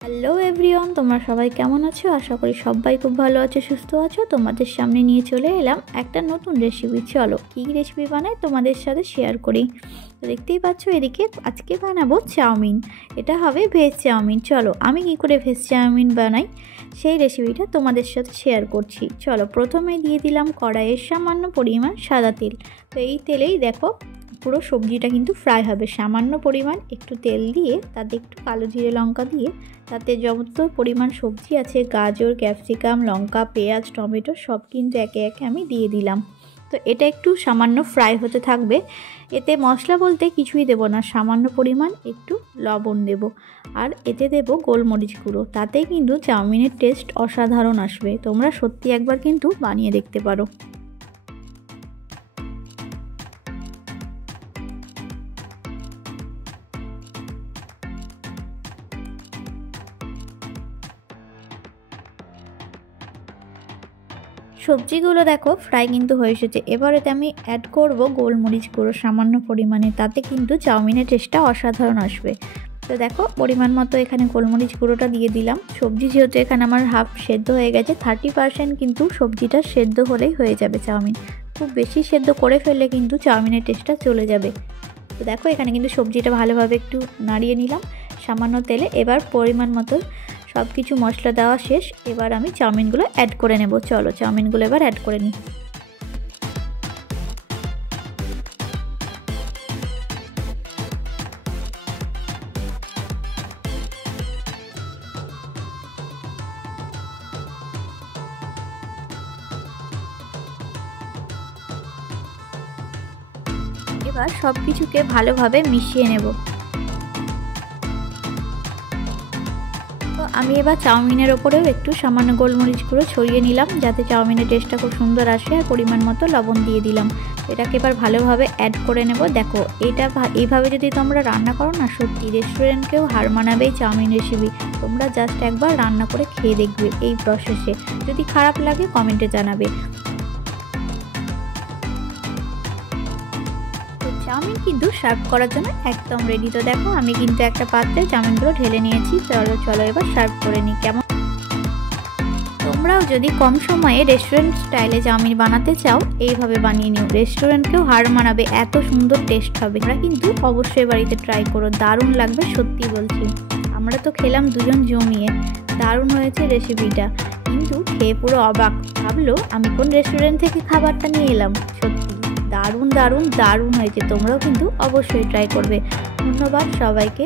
Hello everyone, তোমরা সবাই কেমন আছো? আশা করি সবাই খুব ভালো আছো, সুস্থ আছো। তোমাদের সামনে নিয়ে চলে এলাম একটা নতুন রেসিপি। চলো কী রেসিপি বানাই তোমাদের সাথে শেয়ার করি। তো দেখতেই পাচ্ছ, এদিকে আজকে বানাবো চাউমিন। এটা হবে ভেজ চাউমিন। চলো আমি কি করে ভেজ চাউমিন বানাই সেই রেসিপিটা তোমাদের সাথে শেয়ার করছি। চলো প্রথমে দিয়ে দিলাম কড়াইয়ের সামান্য পরিমাণ সাদা তেল। তো এই তেলেই দেখো পুরো সবজিটা কিন্তু ফ্রাই হবে। সামান্য পরিমাণ একটু তেল দিয়ে তাতে একটু কালো জিরে লঙ্কা দিয়ে তাতে যত পরিমাণ সবজি আছে, গাজর, ক্যাপসিকাম, লঙ্কা, পেঁয়াজ, টমেটো সব কিন্তু একে একে আমি দিয়ে দিলাম। তো এটা একটু সামান্য ফ্রাই হতে থাকবে। এতে মশলা বলতে কিছুই দেব না, সামান্য পরিমাণ একটু লবণ দেব আর এতে দেব গোলমরিচ গুঁড়ো। তাতেই কিন্তু চাউমিনের টেস্ট অসাধারণ আসবে। তোমরা সত্যি একবার কিন্তু বানিয়ে দেখতে পারো। সবজিগুলো দেখো ফ্রাই কিন্তু হয়ে এসেছে। এবারেতে আমি অ্যাড করব গোলমরিচ গুঁড়ো সামান্য পরিমাণে। তাতে কিন্তু চাউমিনের টেস্টটা অসাধারণ আসবে। তো দেখো পরিমাণ মতো এখানে গোলমরিচ গুঁড়োটা দিয়ে দিলাম। সবজি যেহেতু এখানে আমার হাফ সেদ্ধ হয়ে গেছে, 30% কিন্তু সবজিটা সেদ্ধ হলেই হয়ে যাবে চাউমিন। খুব বেশি সেদ্ধ করে ফেললে কিন্তু চাউমিনের টেস্টটা চলে যাবে। তো দেখো এখানে কিন্তু সবজিটা ভালোভাবে একটু নাড়িয়ে নিলাম সামান্য তেলে। এবার পরিমাণ মতো সব কিছু মশলা দেওয়া শেষ। এবার আমি চাউমিনগুলো অ্যাড করে নেব। চলো চাউমিনগুলো এবার অ্যাড করে নিই। এবার সব কিছুকে ভালোভাবে মিশিয়ে নেব। তো আমি এবার চাউমিনের ওপরেও একটু সামান্য গোলমরিচ গুঁড়ো ছড়িয়ে নিলাম, যাতে চাউমিনের টেস্টটা খুব সুন্দর আসে। আর পরিমাণ মতো লবণ দিয়ে দিলাম। এটাকে এবার ভালোভাবে অ্যাড করে নেব। দেখো এটা এইভাবে যদি তোমরা রান্না করো না, সত্যি রেস্টুরেন্টকেও হার মানাবে এই চাউমিন রেসিপি। তোমরা জাস্ট একবার রান্না করে খেয়ে দেখবে এই প্রসেসে। যদি খারাপ লাগে কমেন্টে জানাবে। চাউমিন কিন্তু সার্ভ করার জন্য একদম রেডি। তো দেখো আমি কিন্তু একটা পাত্রে চাউমিনগুলো ঢেলে নিয়েছি। চলো এবার সার্ভ করে নিই। কেমন তোমরাও যদি কম সময়ে রেস্টুরেন্ট স্টাইলে চাউমিন বানাতে চাও, এইভাবে বানিয়ে নিও। রেস্টুরেন্টকেও হার মানাবে, এত সুন্দর টেস্ট হবে। তোমরা কিন্তু অবশ্যই বাড়িতে ট্রাই করো, দারুণ লাগবে সত্যি বলছি। আমরা তো খেলাম দুজন জমিয়ে, দারুণ হয়েছে রেসিপিটা। কিন্তু খেয়ে পুরো অবাক, ভাবলো আমি কোন রেস্টুরেন্ট থেকে খাবারটা নিয়ে এলাম। সত্যি দারুণ দারুণ দারুণ হয়েছে। তোমরাও কিন্তু অবশ্যই ট্রাই করবে। ধন্যবাদ সবাইকে।